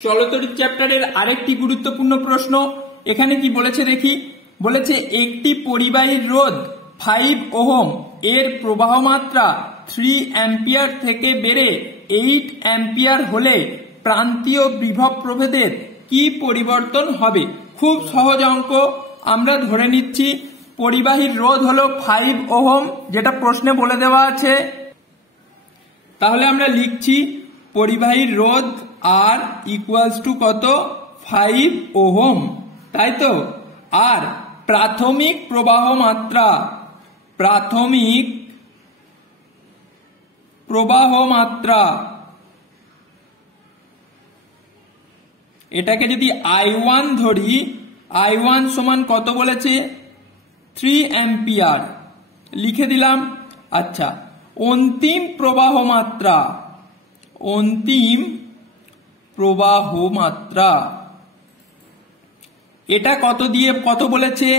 চলতরিৎ চ্যাপ্টারের আরেকটি গুরুত্বপূর্ণ প্রশ্ন এখানে কি বলেছে দেখি। বলেছে একটি পরিবাহীর রোধ 5 ওহম এর প্রবাহ মাত্রা 3 অ্যাম্পিয়ার থেকে বেড়ে 8 অ্যাম্পিয়ার হলে প্রান্তীয় বিভব প্রভেদের কি পরিবর্তন হবে। খুব সহজ অঙ্ক, আমরা ধরে নিচ্ছি পরিবাহীর রোধ হলো 5 ওহম, যেটা প্রশ্নে বলে দেওয়া আছে। তাহলে আমরা লিখছি পরিবাহীর রোধ আর ইকুয়ালস টু কত, 5 ওহম, তাই তো। আর প্রাথমিক প্রবাহ মাত্রা, প্রাথমিক প্রবাহ মাত্রা, এটাকে যদি I1 ধরি, I1 সমান কত বলেছে, 3 অ্যাম্পিয়ার, লিখে দিলাম। আচ্ছা, অন্তিম প্রবাহ মাত্রা, অন্তিম প্রবাহ মাত্রা এটা কত দিয়ে কত বলেছে,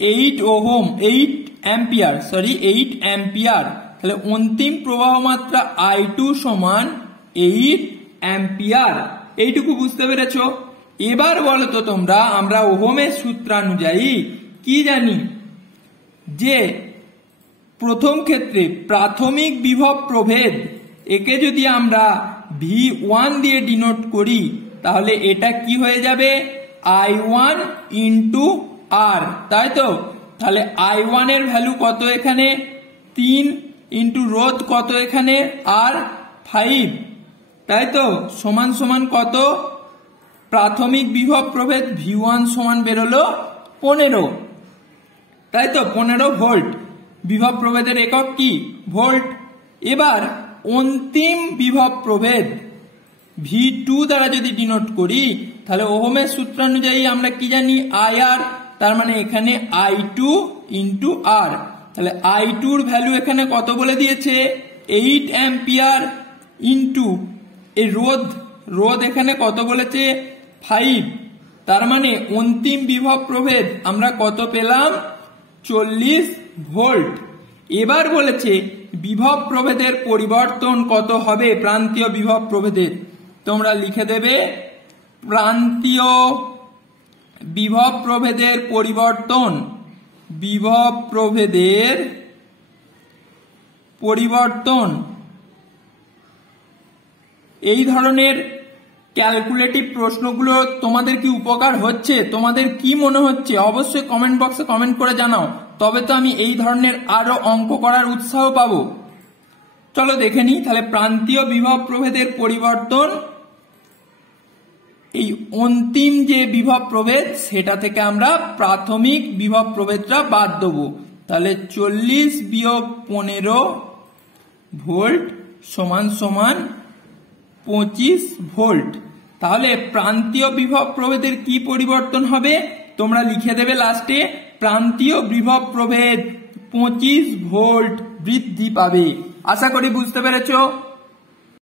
8 ওহম, 8 অ্যাম্পিয়ার, সরি 8 অ্যাম্পিয়ার। তাহলে অন্তিম প্রবাহ মাত্রা I2 সমান 8 অ্যাম্পিয়ার। এইটুকু বুঝতে পেরেছো। এবার বলো তো তোমরা, আমরা ওহমের সূত্রানুযায়ী কি জানি, যে প্রথম ক্ষেত্রে প্রাথমিক বিভব প্রভেদ, একে যদি আমরা V1 দিয়ে ডিনোট করি তাহলে এটা কি হয়ে যাবে, I1 ইন্টু R, তাই তো। তাহলে I1 এর ভ্যালু কত এখানে, 3 ইন্টু রোধ কত এখানে, আর 5, তাই তো, সমান সমান কত, প্রাথমিক বিভব প্রভেদ V1 সমান বেরোলো 15, তাই তো, 15 ভোল্ট। বিভব প্রভেদের একক কি, ভোল্ট। এবার অন্তিম বিভব প্রভেদ V2 দ্বারা যদি ডিনোট করি তাহলে ওহমের সূত্রানুযায়ী আমরা কি জানি, IR, তার মানে এখানে I2 ইন্টু R। তাহলে I2 এর ভ্যালু এখানে কত বলে দিয়েছে, 8 অ্যাম্পিয়ার, ইন্টু এই রোধ এখানে কত বলেছে, 5, তার মানে অন্তিম বিভব প্রভেদ আমরা কত পেলাম, 40 ভোল্ট। এবার বলেছে বিভব প্রভেদের পরিবর্তন কত হবে, প্রান্তীয় বিভব প্রভেদের। তোমরা লিখে দেবে প্রান্তীয় বিভব প্রভেদের পরিবর্তন, বিভব প্রভেদের পরিবর্তন। এই ধরনের ক্যালকুলেটিভ প্রশ্নগুলো তোমাদের কি উপকার হচ্ছে, তোমাদের কি মনে হচ্ছে অবশ্যই কমেন্ট বক্সে কমেন্ট করে জানাও, তবে তো আমি এই ধরনের আরো অঙ্ক করার উৎসাহ পাবো। চলো দেখে নিই। তাহলে প্রান্তীয় বিভব প্রভেদের পরিবর্তন, এই অন্তিম যে বিভব প্রভেদ সেটা থেকে আমরা প্রাথমিক বিভব প্রভেদটা বাদ দেবো। তাহলে 40 বিয়োগ 15 ভোল্ট সমান সমান 25 ভোল্ট। তাহলে প্রান্তীয় বিভব প্রভেদের কি পরিবর্তন হবে, তোমরা লিখে দেবে লাস্টে প্রান্তীয় বিভব প্রভেদ 25 ভোল্ট বৃদ্ধি পাবে। আশা করি বুঝতে পেরেছো।